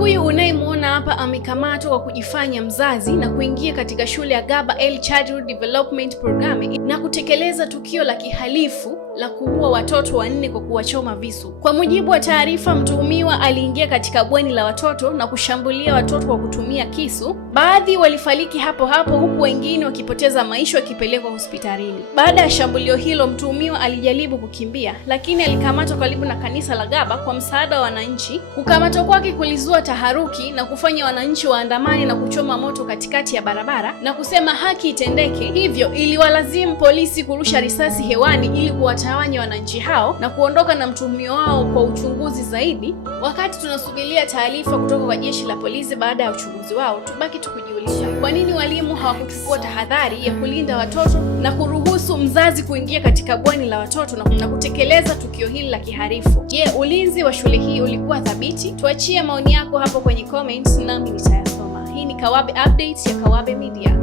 Huyu unayemwona hapa amekamatwa kwa kujifanya mzazi na kuingia katika shule ya Gaba Early Childhood Development Program na kutekeleza tukio la kihalifu la kuua watoto 4 kwa kuwachoma visu. Kwa mujibu wa taarifa, mtuhumiwa aliingia katika bweni la watoto na kushambulia watoto kwa kutumia kisu. Baadhi walifariki hapo hapo, huku wengine wakipoteza maisha wakipelekwa hospitalini. Baada ya shambulio hilo, mtuhumiwa alijaribu kukimbia, lakini alikamatwa karibu na kanisa la Gaba kwa msaada wa wananchi. Kukamatwa kwake kulizua taharuki na kufanya wananchi waandamane na kuchoma moto katikati ya barabara na kusema haki itendeke. Hivyo iliwalazimu polisi kurusha risasi hewani ili kuwatawanya wananchi hao na kuondoka na mtuhumiwa wao kwa uchunguzi zaidi. Wakati tunasubiria taarifa kutoka kwa jeshi la polisi baada ya uchunguzi wao, tubaki tukujiuliza, kwa nini walimu hawakuchukua tahadhari ya kulinda watoto na kuruhusu mzazi kuingia katika bweni la watoto na kutekeleza tukio hili la kihalifu? Je, ulinzi wa shule hii ulikuwa thabiti? Tuachie maoni yako hapo kwenye comments nami nitayasoma. Hii ni Kawabe Updates ya Kawabe Media.